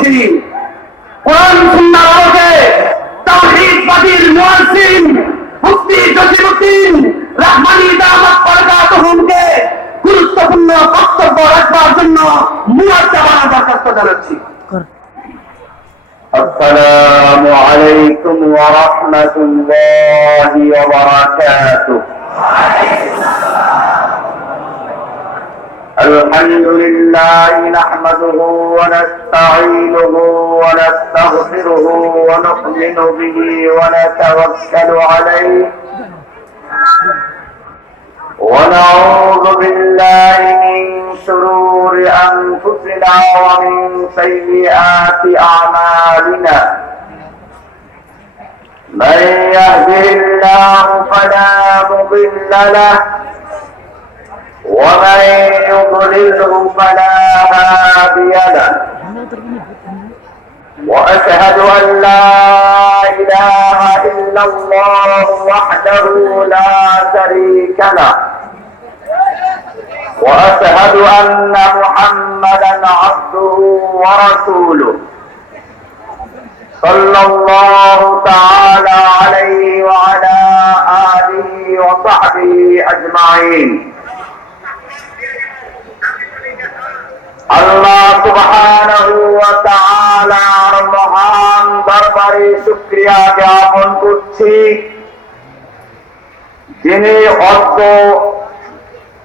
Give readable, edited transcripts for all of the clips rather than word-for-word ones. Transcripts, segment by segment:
করছি, কোরআন সুন্নাহর আলোকে তাওহীদবাদীর মুয়াজ্জিন মুফতি জসিমউদ্দিন রাহমানী দামাত বরকাতুহুমকে গুরুত্বপূর্ণ বক্তব্য রাখবার জন্য মুয়াজ্জাবানা দরখাস্ত জানাচ্ছি। আসসালামু আলাইকুম ওয়া রাহমাতুল্লাহি ওয়া বারাকাতুহু। الحمد لله نحمده ونستعينه ونستغفره ونؤمن به ونتوكل عليه ونعوذ بالله من شرور أنفسنا ومن سيئات أعمالنا من يهده الله فلا مضل له ومن يضلله فلا هادي له وأشهد أن لا إله إلا الله وحده لا شريك له وأشهد أن محمدا عبده ورسوله صلى الله تعالى عليه وعلى آله وصحبه أجمعين। আল্লাহ সুবহানাহু ওয়া তাআলার মহান দরবারে শুকরিয়া জ্ঞাপন করছি, যিনি অদ্য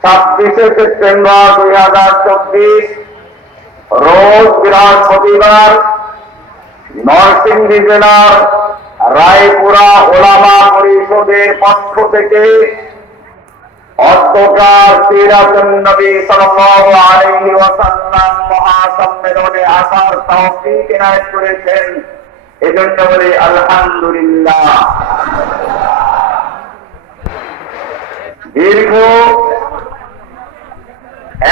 26শে সেপ্টেম্বর 2024 রোজ বৃহস্পতিবার নরসিংদী জেলার রায়পুরা ওলামা পরিষদের পক্ষ থেকে অধ্যকার সিরাতুন নবী সাল্লাল্লাহু আলাইহি ওয়াসাল্লাম মহাসম্মেলনে আসার তৌফিক ইনায়েত করেছেন, এজন্য বলি আলহামদুলিল্লাহ। দীর্ঘ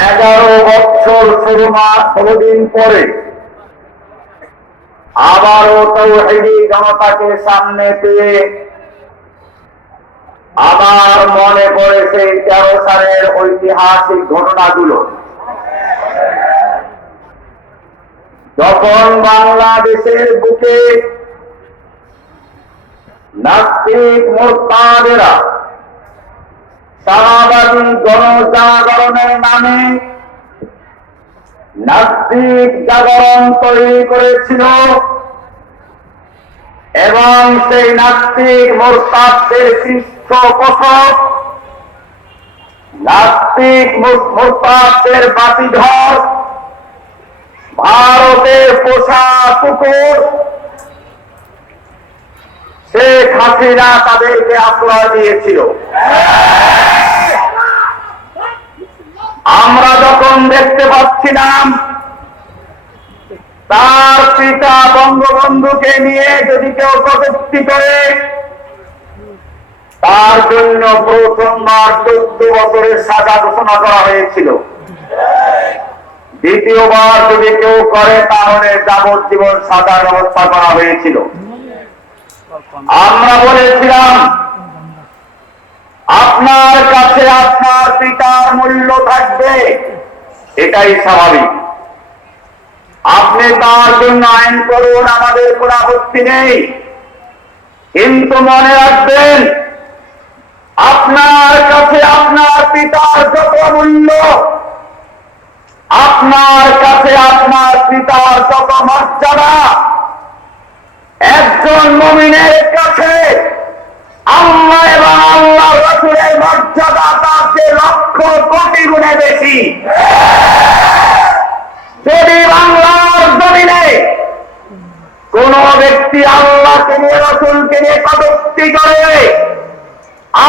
11 বছর 16 দিন পরে আবারও তাওহীদি জনতাকে সামনে পেয়ে আমার মনে পড়েছে 13 সালের ঐতিহাসিক ঘটনাগুলো, যখন বাংলাদেশের বুকে নাস্তিক মুরতাদেরা শাহবাদী গণজাগরণের নামে নাস্তিক জাগরণ তৈরি করেছিল এবং সেই নাস্তিক মুরতাদদের পৃষ্ঠপোষক, নাস্তিক মুরতাদদের বাতিঘর, ভারতের পোষা কুকুর শেখ হাসিনা তাদেরকে আশ্রয় দিয়েছিল। আমরা যখন দেখতে পাচ্ছিলাম তার পিতা বঙ্গবন্ধুকে নিয়ে যদি কেউ কটূক্তি করে তার জন্য প্রথমবার 14 বছরের সাজা ঘোষণা করা হয়েছিল, দ্বিতীয়বার যদি কেউ করে তাহলে যাবজ্জীবন সাজার ব্যবস্থা করা হয়েছিল। আমরা বলেছিলাম আপনার কাছে আপনার পিতার মূল্য থাকবে, এটাই স্বাভাবিক, আপনি তার জন্য আইন করুন, আমাদের কোনো আপত্তি নেই, কিন্তু মনে রাখবেন আপনার কাছে আপনার পিতার যত মূল্য, আপনার কাছে আপনার পিতার যত মর্যাদা, একজন মুমিনের কাছে আল্লাহ এবং আল্লাহ রাসূলের মর্যাদা তার চেয়ে লক্ষ কোটি গুণে বেশি। যদি বাংলার জমিনে কোন ব্যক্তি আল্লাহকে নিয়ে রাসূলকে নিয়ে কটূক্তি করে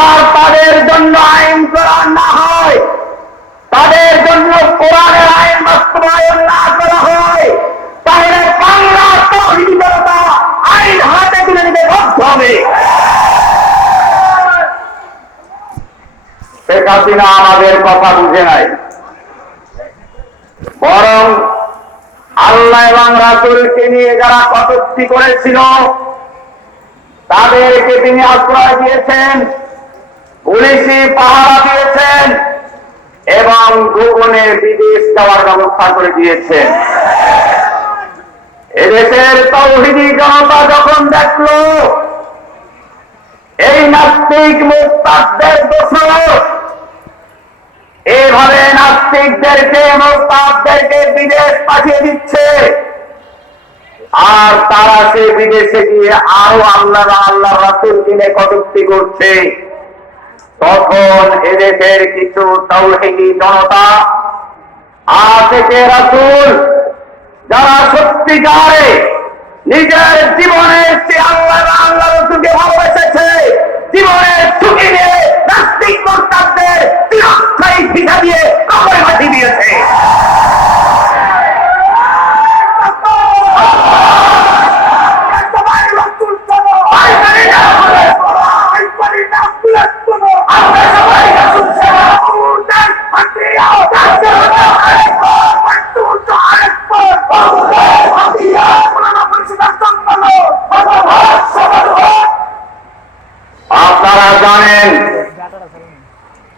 আর তাদের জন্য আইন করা না হয়, তাদের জন্য কোরআনের আইন বাস্তবায়ন না করা হয়, তাহলে বাংলা তাওহীদি জনতা আইন হাতে তুলে নিতে বাধ্য হবে। শেখ হাসিনা আমাদের কথা বুঝে নাই, বরং আল্লাহ এবং রাসূলকে নিয়ে যারা কটূক্তি করেছিল তাদেরকে তিনি আশ্রয় দিয়েছেন, পুলিশি পাহারা দিয়েছেন এবং গোপনে বিদেশ যাওয়ার ব্যবস্থা করে দিয়েছেন। এদেশের তাওহীদি জনতা যখন দেখলো এই নাস্তিক মুরতাদদের দোষর এভাবে নাস্তিকদেরকে মুরতাদদেরকে বিদেশ পাঠিয়ে দিচ্ছে, আর তারা সে বিদেশে গিয়ে আরো আল্লাহ রাসূল কিনে কটূক্তি করছে, তখন এদেশের কিছু তাওহীদি জনতা আশিকে রাসূল যারা সত্যিকারে নিজের জীবনের চেয়ে আল্লাহ রাসূলকে ভালোবেসেছে, জীবনের ঝুঁকি নিয়ে নাস্তিক মুরতাদদের চিরস্থায়ী ভিসা দিয়ে কবরে পাঠিয়ে দিয়েছে। আপনারা জানেন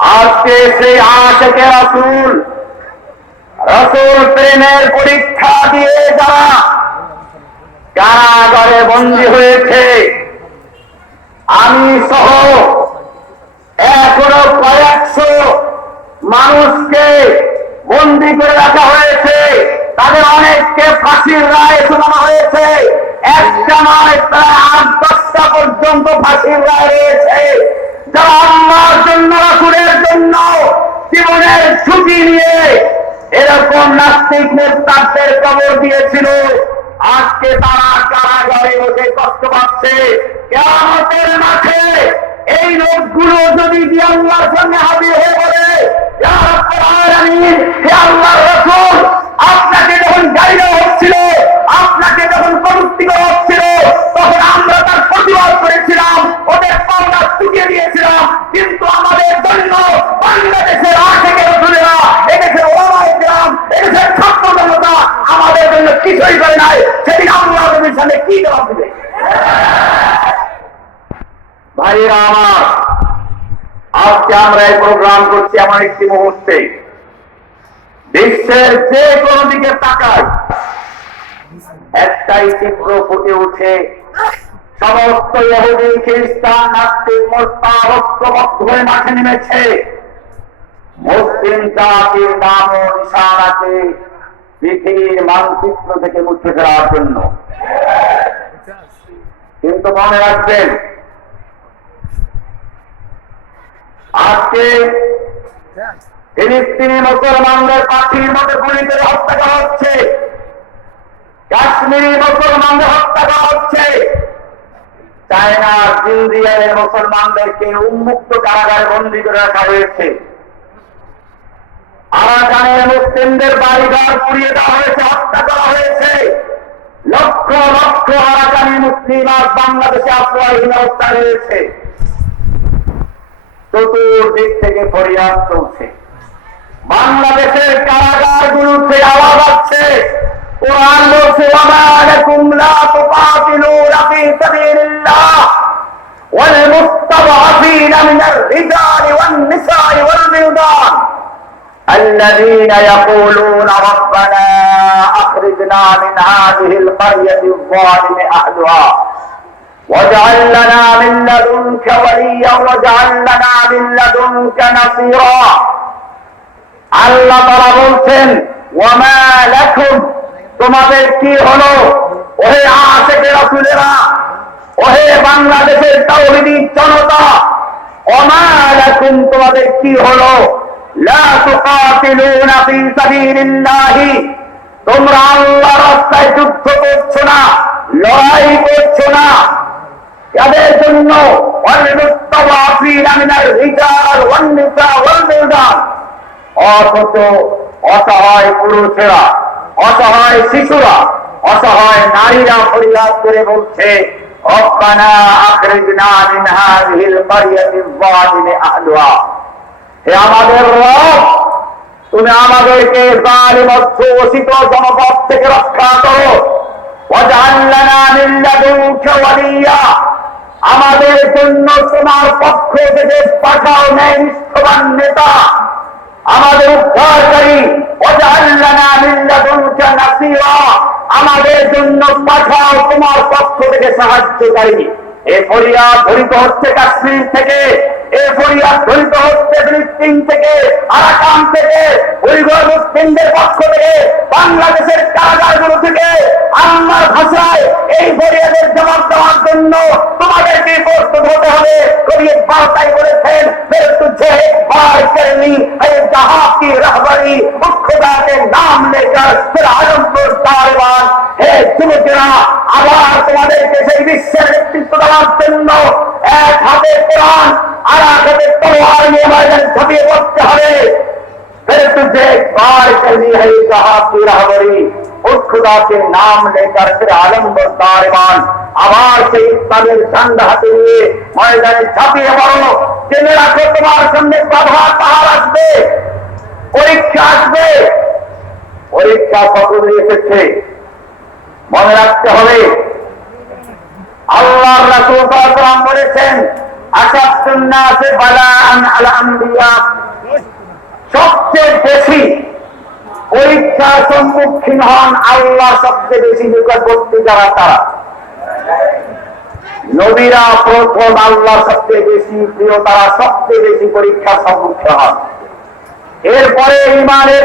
আজকে সেই আশিকে রাসূল প্রেমের পরীক্ষা দিয়ে যারা কারাগারে বন্দী হয়েছে, আমি সহ এখনো কয়েকশো মানুষকে বন্দী করে রাখা হয়েছে, তাদের অনেককে ফাঁসির রায় শোনানো হয়েছে, একটা নয় প্রায় 8-10টা পর্যন্ত ফাঁসির রায় রয়েছে। যারা আল্লাহর জন্য রাসূলের জন্য জীবনের ঝুঁকি নিয়ে এরকম নাস্তিক মুরতাদদের কবর দিয়েছিল, আজকে তারা কারাগারে বসে কষ্ট পাচ্ছে। কিয়ামতের মাঠে এই লোকগুলো যদি গিয়ে আল্লাহর সামনে হাজির হয়ে বলে, ইয়া রাব্বুল আলামিন, হে আল্লাহর রাসূল, আপনাকে যখন গালি দেওয়া হচ্ছিল, আপনাকে যখন কটূক্তি করা হচ্ছিল, তখন আমরা তার প্রতিবাদ করেছিলাম, ওদের পাওনা চুকিয়ে দিয়েছিলাম, কিন্তু আমাদের জন্য বাংলাদেশের আশিকে রাসূলেরা, এদেশের ওলামায়ে কেরাম, এদেশের ছাত্র জনতা আমাদের জন্য কিছুই করে নাই। সেদিন আল্লাহ নবীর সামনে কি জবাব দেবে? ভাইরা আমার, আজকে আমরা এই প্রোগ্রাম করছি এমন একটি মুহূর্তে, বিশ্বের যে কোনো দিকে তাকাই একটাই চিত্র ফুটে উঠে, সমস্ত ইহুদি খ্রিস্টান নাস্তিক মুরতাদ ঐক্যবদ্ধ হয়ে মাঠে নেমেছে মুসলিম জাতির নাম ও নিশানাকে পৃথিবীর মানচিত্র থেকে মুছে ফেলার জন্য। কিন্তু মনে রাখবেন, আজকে ফিলিস্তিনি মুসলমানদের পাখির মতো গুলি করে হত্যা করা হচ্ছে, কাশ্মীরি মুসলমানদের হত্যা করা হচ্ছে, চায়নার সিরিয়ার মুসলমানদেরকে উন্মুক্ত কারাগারে বন্দী করে রাখা হয়েছে, আরাকানের মুসলিমদের বাড়িঘর পুড়িয়ে দেওয়া হয়েছে, হত্যা করা হয়েছে, লক্ষ লক্ষ আরাকানি মুসলিম আজ বাংলাদেশে আশ্রয়হীন অবস্থায় রয়েছে। চতুর্দিক থেকে ফরিয়াদ চলছে, বাংলাদেশের কারাগার গুলোতে আওয়াজ আসছে। কোরআন বলছে, ওয়ামা লাকুম লা তুকাতিলুনা ফী সাবিলিল্লাহ ওয়াল মুস্তাদআফিনা মিনার রিজালি ওয়ান নিসাই ওয়াল বিলদান الذين يقولون ربنا أخرجنا من هذه القرية الظالم أهلها واجعل لنا من لدنك وليا واجعل لنا من لدنك نصيرا। আল্লাহ তাআলা বলছেন, ওয়ামা লাকুম, তোমাদের কি হলো ওহে আশিকে রাসূলেরা, ওহে বাংলাদেশের তাওহীদি জনতা, ওয়ামা লাকুম, তোমাদের কি হলো, লা তুকাতিলুনা ফী সাবিলিল্লাহি, তোমরা আল্লাহর রাস্তায় যুদ্ধ করছো না, লড়াই করছো না, এদের জন্য ওয়াল মুস্তাদআফিনা মিনার রিজাল ওয়ান নিসা ওয়াল বিলদান, অথচ অসহায় পুরুষেরা, অসহায় শিশুরা, অসহায় নারীরা ফরিয়াদ করে বলছে, রব্বানা আখরিজনা মিন হাযিহিল ক্বরিয়াতিয যালিমি আহলুহা, হে আমাদের রব, তুমি আমাদেরকে জালিম অধ্যুষিত জনপদ থেকে রক্ষা করো, ওয়াজআল লানা মিন লাদুনকা ওয়ালিয়া, আমাদের জন্য তোমার পক্ষ থেকে পাঠাও ন্যায়নিষ্ঠবান নেতা, আমাদের উদ্ধারকারী, ওয়াজআল লানা মিন লাদুনকা নাসীরা, আমাদের জন্য পক্ষ থেকে সাহায্যকারী। এ ফরিয়াদ ধরিত হচ্ছে কাশ্মীর থেকে, এ ফরিয়াদ ধরিত হচ্ছে ফিলিস্তিন থেকে, আরাকান থেকে, উইঘুর মুসলিমদের পক্ষ থেকে, বাংলাদেশের কারাগারগুলো থেকে। আল্লাহর ভাষায় এই ফরিয়াদের জবাব দেওয়ার জন্য তোমাদেরকে প্রস্তুত হতে হবে। কবি ইকবাল তাই বলেছেন, মেরে তুঝে একবার করনি है जहां की रहबरी खुदा के नाम लेकर फिर आलम को दारवान है। যুবকেরা, আবার তোমাদেরকে সেই বিশ্বের নেতৃত্ব দেওয়ার জন্য এক হাতে কোরআন আর এক হাতে তলোয়ার নিয়ে ময়দানে ঝাঁপিয়ে পড়তে হবে। फिर तुझे बार करनी है जहां की रहबरी उस खुदा के नाम लेकर फिर आलम को दारवान। আবার সেই ইসলামের ঝান্ডা হাতে নিয়ে ময়দানে ঝাঁপিয়ে পড়ো। জেনে রাখো, তোমার সামনে বাধা পাহাড় আসবে, পরীক্ষা আসবে। পরীক্ষা সকলে এসেছে, মনে রাখতে হবে। আল্লাহর রাসূল সাল্লাল্লাহু আলাইহি ওয়াসাল্লাম বলেছেন, আশাদুন নাসি বালাআন আল আম্বিয়া, সবচেয়ে বেশি পরীক্ষার সম্মুখীন হন আল্লাহ সবচেয়ে বেশি নিকটবর্তী যারা, তারা নবীরা প্রথম আল্লাহ সবচেয়ে বেশি প্রিয়, তারা সবচেয়ে বেশি পরীক্ষার সম্মুখীন হন। এরপরে ইমানের